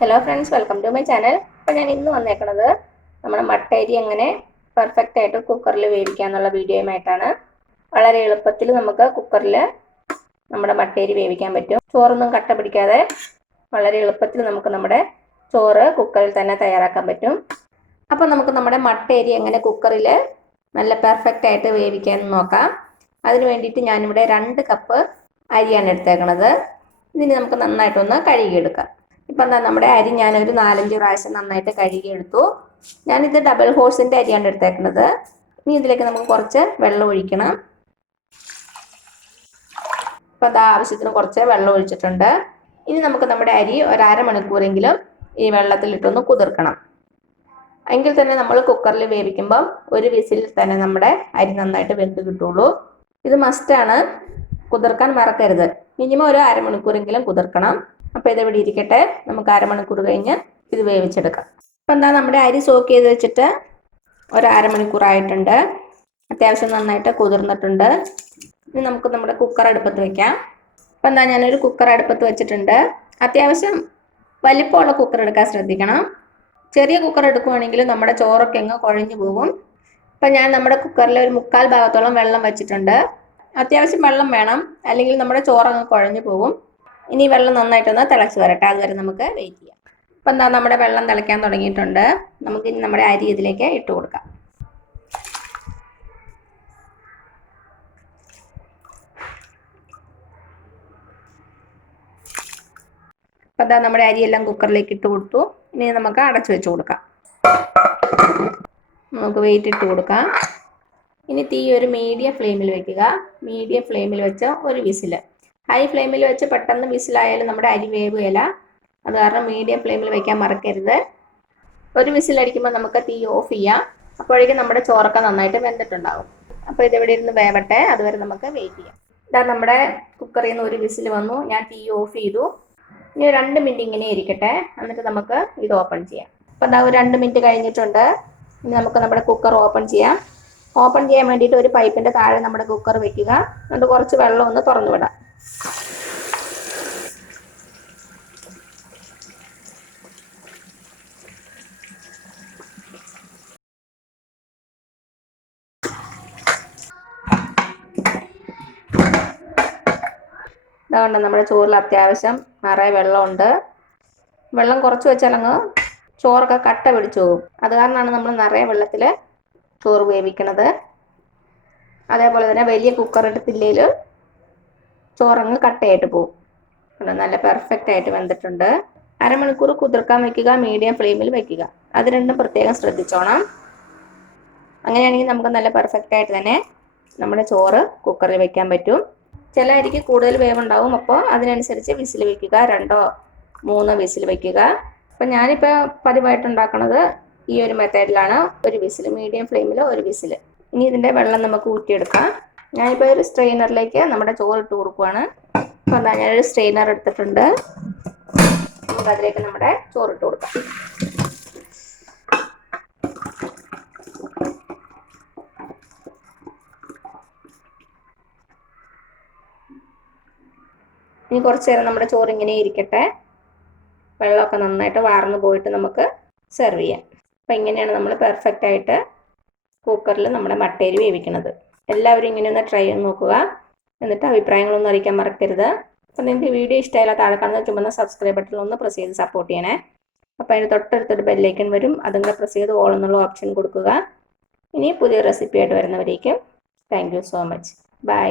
Hello friends, welcome to my channel. അപ്പോൾ ഞാൻ ഇന്ന് വന്നേക്കുന്നത് നമ്മുടെ മട്ട അരി എങ്ങനെ പെർഫെക്റ്റ് ആയിട്ട് കുക്കറിൽ വേവിക്കാന്നുള്ള വീഡിയോയുമായിട്ടാണ്. വളരെ എളുപ്പത്തിൽ നമുക്ക് കുക്കറിൽ നമ്മുടെ മട്ട അരി വേവിക്കാൻ പറ്റും. ചോറൊന്നും കട്ട പിടിക്കാതെ വളരെ എളുപ്പത്തിൽ നമുക്ക് നമ്മുടെ ചോറ് കുക്കറിൽ തന്നെ തയ്യാറാക്കാൻ പറ്റും. അപ്പോൾ നമുക്ക് നമ്മുടെ മട്ട അരി എങ്ങനെ കുക്കറിൽ നല്ല പെർഫെക്റ്റ് ആയിട്ട് വേവിക്കാമെന്ന് നോക്കാം. അതിന് വേണ്ടിയിട്ട് ഞാനിവിടെ 2 കപ്പ് അരിയാണ് എടുത്തേക്കണത്. ഇതിന് നമുക്ക് നന്നായിട്ടൊന്ന് കഴുകിയെടുക്കാം. ഇപ്പം എന്താ നമ്മുടെ അരി ഞാനൊരു 4-5 പ്രാവശ്യം നന്നായിട്ട് കഴുകിയെടുത്തു. ഞാനിത് ഡബിൾ ഹോഴ്സിൻ്റെ അരിയാണ് എടുത്തേക്കുന്നത്. ഇനി ഇതിലേക്ക് നമുക്ക് കുറച്ച് വെള്ളം ഒഴിക്കണം. ഇപ്പം അത് ആവശ്യത്തിന് കുറച്ച് വെള്ളം ഒഴിച്ചിട്ടുണ്ട്. ഇനി നമുക്ക് നമ്മുടെ അരി ഒരു അരമണിക്കൂറെങ്കിലും ഈ വെള്ളത്തിലിട്ടൊന്ന് കുതിർക്കണം. എങ്കിൽ തന്നെ നമ്മൾ കുക്കറിൽ വേവിക്കുമ്പം ഒരു വിസിലിൽ തന്നെ നമ്മുടെ അരി നന്നായിട്ട് വെന്ത് കിട്ടുള്ളൂ. ഇത് മസ്റ്റാണ്, കുതിർക്കാൻ മറക്കരുത്. മിനിമം ഒരു അരമണിക്കൂറെങ്കിലും കുതിർക്കണം. അപ്പോൾ ഇതെവിടെ ഇരിക്കട്ടെ, നമുക്ക് അരമണിക്കൂർ കഴിഞ്ഞ് ഇത് വേവിച്ചെടുക്കാം. അപ്പം എന്താ നമ്മുടെ അരി സോക്ക് ചെയ്ത് വെച്ചിട്ട് ഒരു അരമണിക്കൂറായിട്ടുണ്ട്. അത്യാവശ്യം നന്നായിട്ട് കുതിർന്നിട്ടുണ്ട്. ഇനി നമുക്ക് നമ്മുടെ കുക്കർ അടുപ്പത്ത് വെക്കാം. അപ്പം എന്താ ഞാനൊരു കുക്കർ അടുപ്പത്ത് വെച്ചിട്ടുണ്ട്. അത്യാവശ്യം വലിപ്പമുള്ള കുക്കർ എടുക്കാൻ ശ്രദ്ധിക്കണം. ചെറിയ കുക്കർ എടുക്കുവാണെങ്കിൽ നമ്മുടെ ചോറൊക്കെ അങ്ങ് കുഴഞ്ഞു പോകും. അപ്പം ഞാൻ നമ്മുടെ കുക്കറിൽ ഒരു 3/4 ഭാഗത്തോളം വെള്ളം വെച്ചിട്ടുണ്ട്. അത്യാവശ്യം വെള്ളം വേണം, അല്ലെങ്കിൽ നമ്മുടെ ചോറങ്ങ് കുഴഞ്ഞു പോകും. ഇനി വെള്ളം നന്നായിട്ടൊന്ന് തിളച്ച് വരട്ടെ, അതുവരെ നമുക്ക് വെയിറ്റ് ചെയ്യാം. അപ്പം എന്താ നമ്മുടെ വെള്ളം തിളയ്ക്കാൻ തുടങ്ങിയിട്ടുണ്ട്. നമുക്ക് ഇനി നമ്മുടെ അരി ഇതിലേക്ക് ഇട്ട് കൊടുക്കാം. അപ്പം എന്താ നമ്മുടെ അരിയെല്ലാം കുക്കറിലേക്ക് ഇട്ട് കൊടുത്തു. ഇനി നമുക്ക് അടച്ചു വെച്ച് കൊടുക്കാം. നമുക്ക് വെയിറ്റ് ഇട്ട് കൊടുക്കാം. ഇനി തീ ഒരു മീഡിയം ഫ്ലെയിമിൽ വെക്കുക. മീഡിയം ഫ്ലെയിമിൽ വെച്ച് ഒരു വിസില്. ഹൈ ഫ്ലെയിമിൽ വെച്ച് പെട്ടെന്ന് വിസിലായാലും നമ്മുടെ അരി വേവുകയില്ല. അത് കാരണം മീഡിയം ഫ്ലെയിമിൽ വെക്കാൻ മറക്കരുത്. ഒരു വിസിലടിക്കുമ്പോൾ നമുക്ക് തീ ഓഫ് ചെയ്യാം. അപ്പോഴേക്കും നമ്മുടെ ചോറൊക്കെ നന്നായിട്ട് വെന്തിട്ടുണ്ടാകും. അപ്പോൾ ഇതെവിടെ ഇരുന്ന് വേവട്ടെ, അതുവരെ നമുക്ക് വെയിറ്റ് ചെയ്യാം. ഇതാ നമ്മുടെ കുക്കറിൽ നിന്ന് ഒരു വിസിൽ വന്നു. ഞാൻ തീ ഓഫ് ചെയ്തു. ഇനി 2 മിനിറ്റ് ഇങ്ങനെ ഇരിക്കട്ടെ, എന്നിട്ട് നമുക്ക് ഇത് ഓപ്പൺ ചെയ്യാം. അപ്പോൾ എന്താ 2 മിനിറ്റ് കഴിഞ്ഞിട്ടുണ്ട്. ഇനി നമുക്ക് നമ്മുടെ കുക്കർ ഓപ്പൺ ചെയ്യാം. ഓപ്പൺ ചെയ്യാൻ വേണ്ടിയിട്ട് ഒരു പൈപ്പിൻ്റെ താഴെ നമ്മുടെ കുക്കർ വെക്കുക. എന്നിട്ട് കുറച്ച് വെള്ളം ഒന്ന് തുറന്നു വിടാം. അതുകൊണ്ട് നമ്മുടെ ചോറിൽ അത്യാവശ്യം നിറയെ വെള്ളമുണ്ട്. വെള്ളം കുറച്ച് വെച്ചാൽ അങ്ങ് ചോറൊക്കെ കട്ട പിടിച്ചു പോകും. അത് കാരണമാണ് നമ്മൾ നിറയെ വെള്ളത്തിൽ ചോറ് വേവിക്കണത്. അതേപോലെ തന്നെ വലിയ കുക്കർ എടുത്തില്ലെങ്കിൽ ചോറങ്ങ് കട്ടയായിട്ട് പോകും. നല്ല പെർഫെക്റ്റ് ആയിട്ട് വെന്തിട്ടുണ്ട്. അരമണിക്കൂർ കുതിർക്കാൻ വയ്ക്കുക, മീഡിയം ഫ്ലെയിമിൽ വയ്ക്കുക. അത് രണ്ടും പ്രത്യേകം ശ്രദ്ധിച്ചോണം. അങ്ങനെയാണെങ്കിൽ നമുക്ക് നല്ല പെർഫെക്റ്റ് ആയിട്ട് തന്നെ നമ്മുടെ ചോറ് കുക്കറിൽ വെക്കാൻ പറ്റും. ചില അരിക്ക് കൂടുതൽ വേവുണ്ടാവും, അപ്പോൾ അതിനനുസരിച്ച് വിസിൽ വയ്ക്കുക. 2-3 വിസിൽ വയ്ക്കുക. അപ്പം ഞാനിപ്പോൾ പതിവായിട്ട് ഉണ്ടാക്കുന്നത് ഈ ഒരു മെത്തേഡിലാണ്. ഒരു വിസിൽ, മീഡിയം ഫ്ലെയിമിൽ ഒരു വിസിൽ. ഇനി ഇതിൻ്റെ വെള്ളം നമുക്ക് ഊറ്റിയെടുക്കാം. ഞാനിപ്പോൾ ഒരു സ്ട്രെയിനറിലേക്ക് നമ്മുടെ ചോറ് ഇട്ട് കൊടുക്കുവാണ്. അപ്പോൾ എന്താ ഞാനൊരു സ്ട്രെയിനർ എടുത്തിട്ടുണ്ട്. നമുക്ക് അതിലേക്ക് നമ്മുടെ ചോറിട്ട് കൊടുക്കാം. ഇനി കുറച്ച് നേരം നമ്മുടെ ചോറ് ഇങ്ങനെ ഇരിക്കട്ടെ. വെള്ളമൊക്കെ നന്നായിട്ട് വാർന്നു പോയിട്ട് നമുക്ക് സെർവ് ചെയ്യാം. അപ്പം ഇങ്ങനെയാണ് നമ്മൾ പെർഫെക്റ്റ് ആയിട്ട് കുക്കറിൽ നമ്മുടെ മട്ട അരി വേവിക്കുന്നത്. എല്ലാവരും ഇങ്ങനെ ഒന്ന് ട്രൈ ചെയ്ത് നോക്കുക. എന്നിട്ട് അഭിപ്രായങ്ങളൊന്നും അറിയിക്കാൻ മറക്കരുത്. അപ്പം നിങ്ങൾക്ക് വീഡിയോ ഇഷ്ടമായാൽ താഴെ കാണുന്ന ചുമന്ന സബ്സ്ക്രൈബ് ബട്ടൺ ഒന്ന് പ്രസ് ചെയ്ത് സപ്പോർട്ട് ചെയ്യണേ. അപ്പോൾ അതിന് തൊട്ടടുത്തൊരു ബെല്ലൈക്കൺ വരും. അതും പ്രസ് ചെയ്ത് ഓൾ എന്നുള്ള ഓപ്ഷൻ കൊടുക്കുക. ഇനി പുതിയ റെസിപ്പി ആയിട്ട് വരുന്നവരേക്കും thank you so much. By.